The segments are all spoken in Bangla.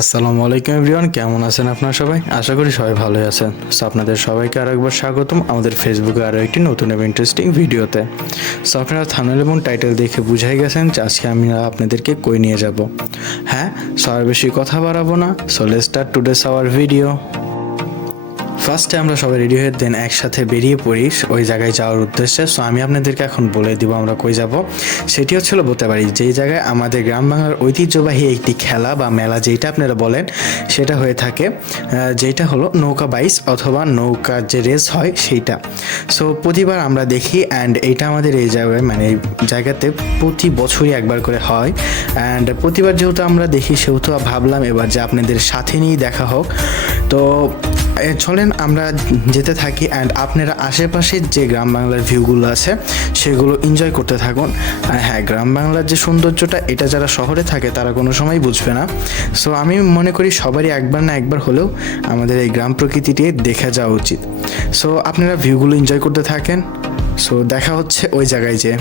আসসালামু আলাইকুম এভরিওয়ান, কেমন আছেন আপনারা সবাই? আশা করি সবাই ভালোই আছেন। সো আপনাদের সবাইকে আরও একবার স্বাগতম আমাদের ফেসবুকে আরও একটি নতুন এবং ইন্টারেস্টিং ভিডিওতে। সো আপনারা থাম্বনেল এবং টাইটেল দেখে বুঝাই গেছেন যে আজকে আমি আপনাদেরকে কই নিয়ে যাব। হ্যাঁ, সবাই বেশি কথা বাড়াবো না। So let's start today's hour video. ফার্স্টে আমরা সবাই রেডি হয়ে দেন একসাথে বেরিয়ে পড়ি ওই জায়গায় যাওয়ার উদ্দেশ্যে। সো আমি আপনাদেরকে এখন বলে দিব আমরা কই যাব। সেটি হচ্ছিল বলতে পারি যেই জায়গায় আমাদের গ্রাম বাংলার ঐতিহ্যবাহী একটি খেলা বা মেলা যেটা আপনারা বলেন সেটা হয়ে থাকে, যেটা হলো নৌকা বাইচ অথবা নৌকা যে রেস হয় সেইটা। সো প্রতিবার আমরা দেখি অ্যান্ড এইটা আমাদের এই জায়গায় মানে এই জায়গাতে প্রতি বছরই একবার করে হয়। অ্যান্ড প্রতিবার যেহেতু আমরা দেখি সেহেতু ভাবলাম এবার যে আপনাদের সাথে নিয়েই দেখা হোক। তো চলেন আমরা যেতে থাকি অ্যান্ড আপনারা আশেপাশের যে গ্রাম বাংলার ভিউগুলো আছে সেগুলো এনজয় করতে থাকুন। আর হ্যাঁ, গ্রাম বাংলার যে সৌন্দর্যটা এটা যারা শহরে থাকে তারা কোনো সময় বুঝবে না। সো আমি মনে করি সবারই একবার না একবার হলেও আমাদের এই গ্রাম প্রকৃতিটি দেখে যাওয়া উচিত। সো আপনারা ভিউগুলো এনজয় করতে থাকেন। সো দেখা হচ্ছে ওই জায়গায় যে।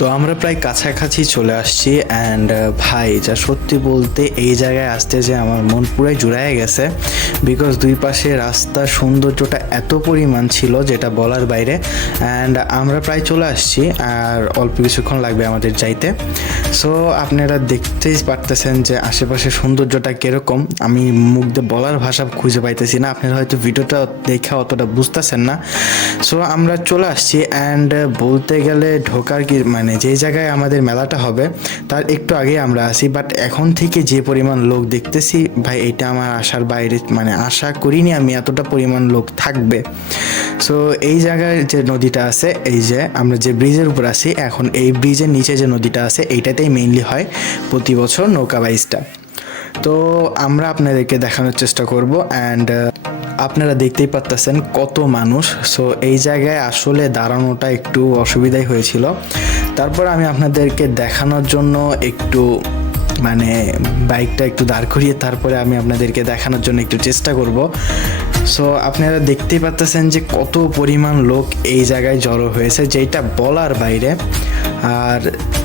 তো আমরা প্রায় কাছাকাছি চলে আসছি অ্যান্ড ভাই যা সত্যি বলতে এই জায়গায় আসতে যে আমার মন পুরাই জুড়ায় গেছে, বিকজ দুই পাশে রাস্তার সৌন্দর্যটা এত পরিমাণ ছিল যেটা বলার বাইরে। অ্যান্ড আমরা প্রায় চলে আসছি আর অল্প কিছুক্ষণ লাগবে আমাদের যাইতে। সো আপনারা দেখতেই পারতেছেন যে আশেপাশের সৌন্দর্যটা কীরকম, আমি মুখ দিয়ে বলার ভাষা খুঁজে পাইতেছি না। আপনারা হয়তো ভিডিওটা দেখে অতটা বুঝতেছেন না। সো আমরা চলে আসছি অ্যান্ড বলতে গেলে ঢোকার কি মানে যে জায়গায় আমাদের মেলাটা হবে তার একটু আগে আমরা আসি, বাট এখন থেকে যে পরিমাণ লোক দেখতেছি ভাই এটা আমার আশার বাইরে, মানে আশা করিনি আমি এতটা পরিমাণ লোক থাকবে। সো এই জায়গায় যে নদীটা আছে, এই যে আমরা যে ব্রিজের উপর আছি এখন, এই ব্রিজের নিচে যে নদীটা আছে এইটাতেই মেইনলি হয় প্রতি বছর নৌকা বাইচটা। তো আমরা আপনাদেরকে দেখানোর চেষ্টা করব অ্যান্ড আপনারা দেখতেই পারতেছেন কত মানুষ। সো এই জায়গায় আসলে দাঁড়ানোটা একটু অসুবিধাই হয়েছিল। তারপর আমি আপনাদেরকে দেখানোর জন্য একটু মানে বাইকটা একটু দাঁড় করিয়ে তারপরে আমি আপনাদেরকে দেখানোর জন্য একটু চেষ্টা করব। সো আপনারা দেখতেই পাচ্ছেন যে কত পরিমাণ লোক এই জায়গায় জড়ো হয়েছে যেটা বলার বাইরে। আর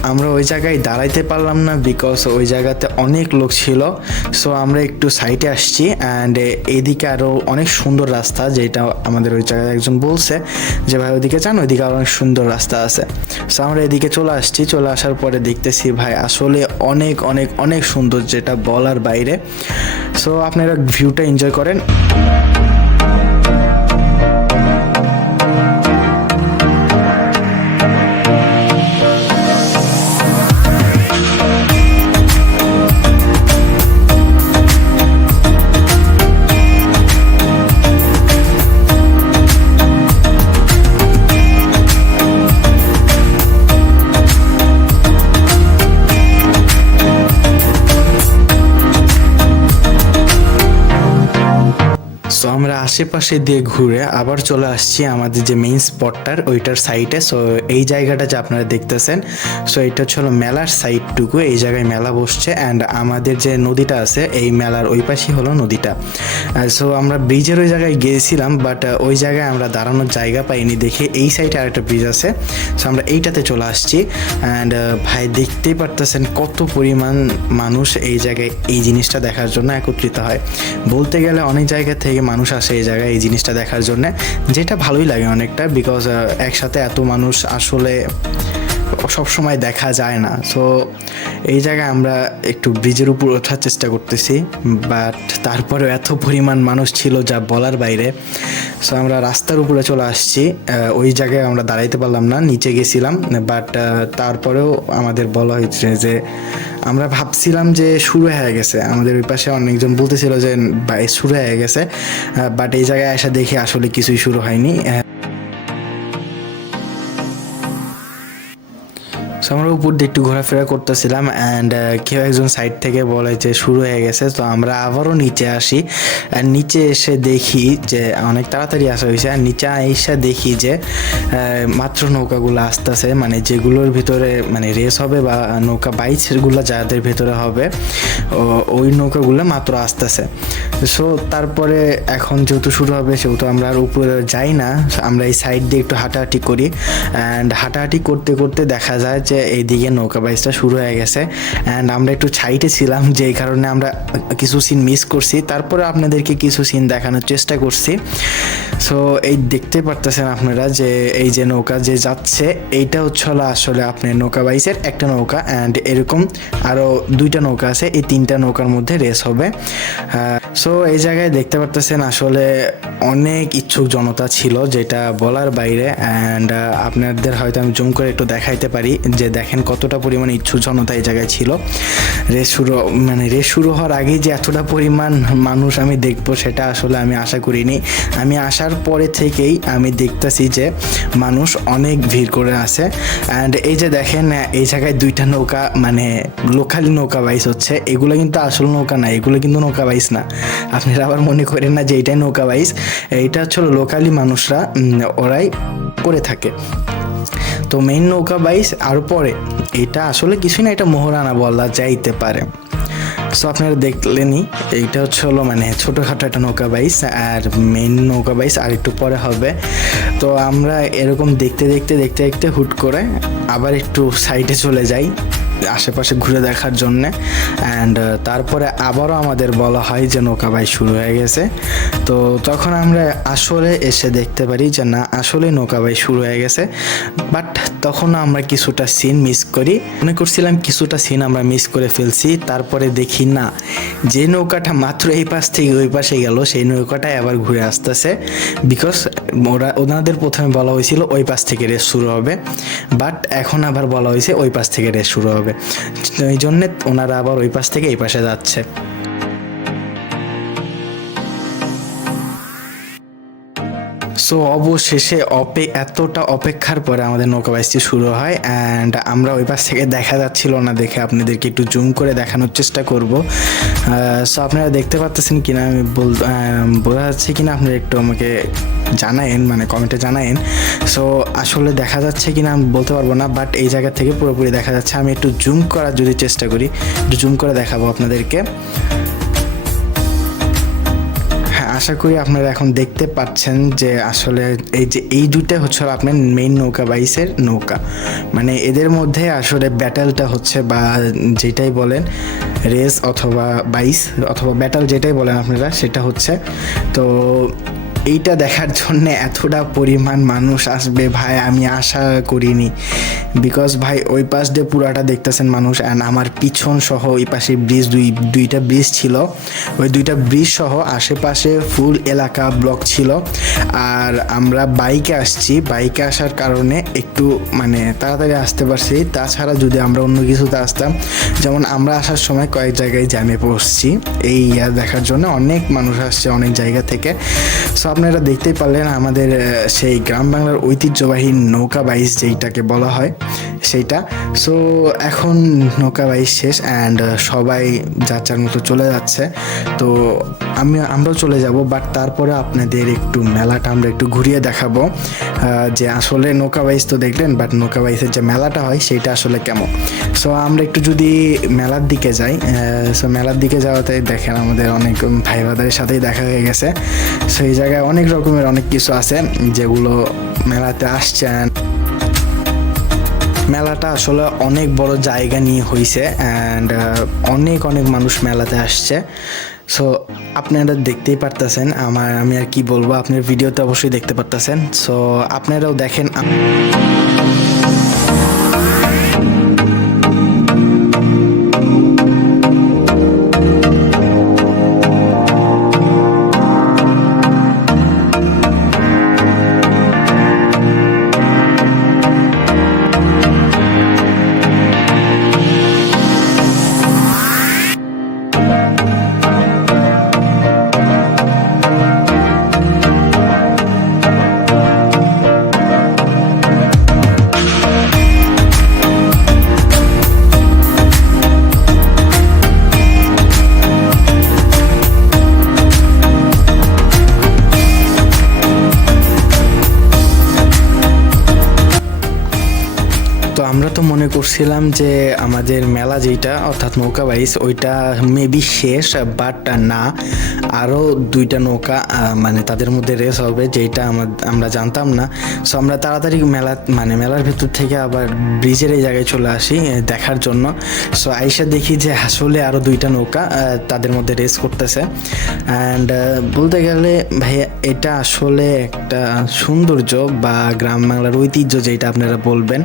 আমরা ওই জায়গায় দাঁড়াইতে পারলাম না বিকজ ওই জায়গাতে অনেক লোক ছিল। সো আমরা একটু সাইডে আসছি অ্যান্ড এদিকে আরও অনেক সুন্দর রাস্তা, যেটা আমাদের ওই জায়গায় একজন বলছে যে ভাই ওইদিকে যান, ওইদিকে আরও অনেক সুন্দর রাস্তা আছে। সো আমরা এদিকে চলে আসছি, চলে আসার পরে দেখতেছি ভাই আসলে অনেক অনেক অনেক সুন্দর যেটা বলার বাইরে। সো আপনারা ভিউটা এনজয় করেন। সো আমরা আশেপাশে দিয়ে ঘুরে আবার চলে আসছি আমাদের যে মেইন স্পটটার ওইটার সাইডে। সো এই জায়গাটা যে আপনারা দেখতেছেন, সো এটা হচ্ছে হলো মেলার সাইডটুকু, এই জায়গায় মেলা বসছে অ্যান্ড আমাদের যে নদীটা আছে এই মেলার ওই পাশেই হলো নদীটা। সো আমরা ব্রিজের ওই জায়গায় গিয়েছিলাম বাট ওই জায়গায় আমরা দাঁড়ানোর জায়গা পাইনি দেখে এই সাইডে আরেকটা ব্রিজ আছে। সো আমরা এইটাতে চলে আসছি অ্যান্ড ভাই দেখতেই পারতেছেন কত পরিমাণ মানুষ এই জায়গায় এই জিনিসটা দেখার জন্য একত্রিত হয়। বলতে গেলে অনেক জায়গা থেকে মানুষ আসে এই জায়গায় এই জিনিসটা দেখার জন্য, যেটা ভালোই লাগে অনেকটা, বিকজ একসাথে এত মানুষ আসলে সব সময় দেখা যায় না। সো এই জায়গায় আমরা একটু ব্রিজের উপর ওঠার চেষ্টা করতেছি, বাট তারপরেও এত পরিমাণ মানুষ ছিল যা বলার বাইরে। সো আমরা রাস্তার উপরে চলে আসছি, ওই জায়গায় আমরা দাঁড়াইতে পারলাম না, নিচে গেছিলাম। বাট তারপরেও আমাদের বলা হয়েছে যে আমরা ভাবছিলাম যে শুরু হয়ে গেছে, আমাদের ওই পাশে অনেকজন বলতেছিল যে ভাই শুরু হয়ে গেছে, বাট এই জায়গায় এসে দেখি আসলে কিছুই শুরু হয়নি। সো আমরা উপর দিয়ে একটু ঘোরাফেরা করতেছিলাম অ্যান্ড কেউ একজন সাইড থেকে বলে যে শুরু হয়ে গেছে। তো আমরা আবারও নিচে আসি, আর নিচে এসে দেখি যে অনেক তাড়াতাড়ি আসা হয়েছে, আর নিচে এসে দেখি যে মাত্র নৌকাগুলো আসতেছে, মানে যেগুলোর ভিতরে মানে রেস হবে বা নৌকা বাইচগুলো যাদের ভেতরে হবে ওই নৌকাগুলো মাত্র আসতেছে। সো তারপরে এখন যেহেতু শুরু হবে সেহেতু আমরা আর উপরে যাই না, আমরা এই সাইড দিয়ে একটু হাঁটাহাঁটি করি অ্যান্ড হাঁটাহাঁটি করতে করতে দেখা যায় যে এইদিকে নৌকা বাইচটা শুরু হয়ে গেছে অ্যান্ড আমরা একটু সাইডে ছিলাম, যেই কারণে আমরা কিছু সিন মিস করছি। তারপরে আপনাদেরকে কিছু সিন দেখানোর চেষ্টা করছি। সো এই দেখতে পারতেছেন আপনারা যে এই যে নৌকা যে যাচ্ছে এইটা হচ্ছে আসলে আপনার নৌকা বাইচের একটা নৌকা অ্যান্ড এরকম আরও দুইটা নৌকা আছে, এই তিনটা নৌকার মধ্যে রেস হবে। সো এই জায়গায় দেখতে পারতেছেন আসলে অনেক ইচ্ছুক জনতা ছিল যেটা বলার বাইরে অ্যান্ড আপনাদের হয়তো আমি জুম করে একটু দেখাইতে পারি যে দেখেন কতটা পরিমাণ ইচ্ছুক জনতা এই জায়গায় ছিল। রেস শুরু হওয়ার আগেই যে এতটা পরিমাণ মানুষ আমি দেখবো সেটা আসলে আমি আশা করিনি। আমি আসার পরে থেকেই আমি দেখতেছি যে মানুষ অনেক ভিড় করে আছে অ্যান্ড এই যে দেখেন এই জায়গায় দুইটা নৌকা মানে লোকালি নৌকা বাইচ হচ্ছে, এগুলো কিন্তু আসল নৌকা না, এগুলো কিন্তু নৌকা বাইচ না, আপনারা আবার মনে করেন না যে এইটাই নৌকা বাইচ। এইটা হচ্ছে লোকালি মানুষরা ওরাই করে থাকে। তো মেইন নৌকা বাইচ আর পরে এটা আসলে কিছুই না, এটা মোহরানা বলা যাইতে পারে। সো আপনারা দেখলেনই এইটা হচ্ছে মানে ছোটোখাটো একটা নৌকা বাইচ, আর মেইন নৌকা বাইচ আর একটু পরে হবে। তো আমরা এরকম দেখতে দেখতে দেখতে দেখতে হুট করে আবার একটু সাইডে চলে যাই আশেপাশে ঘুরে দেখার জন্যে অ্যান্ড তারপরে আবারও আমাদের বলা হয় যে নৌকা বাইচ শুরু হয়ে গেছে। তো তখন আমরা আসলে এসে দেখতে পারি যে না আসলে নৌকা বাইচ শুরু হয়ে গেছে, বাট তখন আমরা কিছুটা সিন মিস করি, মনে করছিলাম কিছুটা সিন আমরা মিস করে ফেলছি। তারপরে দেখি না যে নৌকাটা মাত্র এই পাশ থেকে ওই পাশে গেল সেই নৌকাটাই আবার ঘুরে আসতেছে, বিকজ ওনাদের প্রথমে বলা হয়েছিল ওই পাশ থেকে রেস শুরু হবে, বাট এখন আবার বলা হয়েছে ওই পাশ থেকে রেস শুরু হবে, এই জন্যে ওনারা আবার ওই পাশ থেকে এই পাশে যাচ্ছে। সো অবশেষে এতটা অপেক্ষার পরে আমাদের নৌকা বাইচটি শুরু হয় অ্যান্ড আমরা ওই পাশ থেকে দেখা যাচ্ছিল না দেখে আপনাদেরকে একটু জুম করে দেখানোর চেষ্টা করব। সো আপনারা দেখতে পাচ্ছেন কিনা আমি বোঝা যাচ্ছে কিনা আপনারা একটু আমাকে জানায়েন, মানে কমেন্টে জানায়েন। সো আসলে দেখা যাচ্ছে কিনা আমি বলতে পারবো না, বাট এই জায়গা থেকে পুরোপুরি দেখা যাচ্ছে। আমি একটু জুম করার যদি চেষ্টা করি, একটু জুম করে দেখাবো আপনাদেরকে। আশা করি আপনারা এখন দেখতে পাচ্ছেন যে আসলে এই দুইটা হচ্ছে আপনার মেইন নৌকা বাইচের নৌকা, মানে এদের মধ্যে আসলে ব্যাটেলটা হচ্ছে বা যেটাই বলেন রেস অথবা বাইচ অথবা ব্যাটেল যেটাই বলেন আপনারা সেটা হচ্ছে। তো এইটা দেখার জন্য এতটা পরিমাণ মানুষ আসবে ভাই আমি আশা করিনি, বিকজ ভাই ওই পাশ দিয়ে পুরাটা দেখতেছেন মানুষ অ্যান্ড আমার পিছন সহ ওই পাশে ব্রিজ দুইটা ব্রিজ ছিল, ওই দুইটা ব্রিজ সহ আশেপাশে ফুল এলাকা ব্লক ছিল। আর আমরা বাইকে আসছি, বাইকে আসার কারণে একটু মানে তাড়াতাড়ি আসতে পারছি, তাছাড়া যদি আমরা অন্য কিছুতে আসতাম, যেমন আমরা আসার সময় কয়েক জায়গায় জ্যামে পড়ছি এই দেখার জন্য, অনেক মানুষ আসছে অনেক জায়গা থেকে। সো আপনারা দেখতেই পারলেন আমাদের সেই গ্রাম বাংলার ঐতিহ্যবাহী নৌকা বাইচ যেইটাকে বলা হয় সেইটা। সো এখন নৌকা বাইচ শেষ অ্যান্ড সবাই যার যার মতো চলে যাচ্ছে। তো আমরাও চলে যাব, বাট তারপরে আপনাদের একটু মেলাটা আমরা একটু ঘুরিয়ে দেখাবো যে আসলে নৌকা বাইচ তো দেখলেন, বাট নৌকা বাইচের যে মেলাটা হয় সেইটা আসলে কেমন। সো আমরা একটু যদি মেলার দিকে যাই, সো মেলার দিকে যাওয়াতে দেখেন আমাদের অনেক ভাই বাদারের সাথেই দেখা হয়ে গেছে। সো এই জায়গায় অনেক রকমের অনেক কিছু আছে যেগুলো মেলাতে আসছেন। মেলাটা আসলে অনেক বড় জায়গা নিয়ে হয়েছে অ্যান্ড অনেক মানুষ মেলাতে আসছে। সো আপনারা দেখতেই পারতেছেন, আমি আর কি বলবো, আপনার ভিডিওতে অবশ্যই দেখতে পারতেছেন। সো আপনারাও দেখেন। আমরা তো মনে করছিলাম যে আমাদের মেলা যেটা অর্থাৎ নৌকা বাইচ ওইটা মেবি শেষ, বাট না, আরও দুইটা নৌকা মানে তাদের মধ্যে রেস হবে, যেটা আমরা জানতাম না। সো আমরা তাড়াতাড়ি মেলার ভেতর থেকে আবার ব্রিজের এই জায়গায় চলে আসি দেখার জন্য। সো আইসা দেখি যে আসলে আরও দুইটা নৌকা তাদের মধ্যে রেস করতেছে। অ্যান্ড বলতে গেলে ভাইয়া এটা আসলে একটা সৌন্দর্য বা গ্রাম বাংলার ঐতিহ্য যেটা আপনারা বলবেন,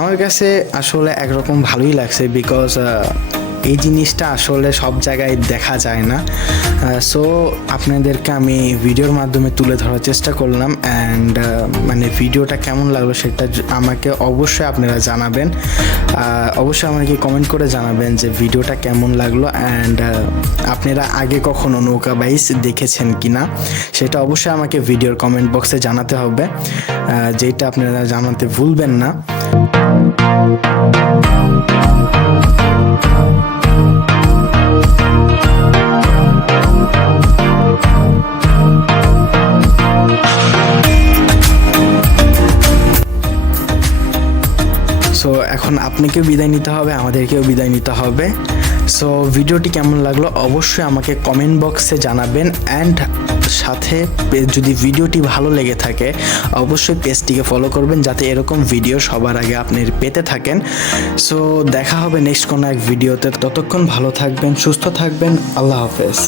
আমার কাছে আসলে একরকম ভালোই লাগছে। বিকজ এই জিনিসটা আসলে সব জায়গায় দেখা যায় না। সো আপনাদেরকে আমি ভিডিওর মাধ্যমে তুলে ধরার চেষ্টা করলাম। অ্যান্ড মানে ভিডিওটা কেমন লাগলো সেটা আমাকে অবশ্যই আপনারা জানাবেন। অবশ্যই আমাকে কমেন্ট করে জানাবেন যে ভিডিওটা কেমন লাগলো। অ্যান্ড আপনারা আগে কখনো নৌকা বাইচ দেখেছেন কি না সেটা অবশ্যই আমাকে ভিডিওর কমেন্ট বক্সে জানাতে হবে, যেটা আপনারা জানাতে ভুলবেন না। সো এখন আপনাকেও বিদায় নিতে হবে, আমাদেরকেও বিদায় নিতে হবে। সো ভিডিওটি কেমন লাগলো অবশ্যই আমাকে কমেন্ট বক্সে জানাবেন। অ্যান্ড সাথে যদি ভিডিওটি ভালো লেগে থাকে অবশ্যই পেজটিকে ফলো করবেন, যাতে এরকম ভিডিও সবার আগে আপনি পেতে থাকেন। সো দেখা হবে নেক্সট কোনো এক ভিডিওতে। ততক্ষণ ভালো থাকবেন, সুস্থ থাকবেন। আল্লাহ হাফেজ।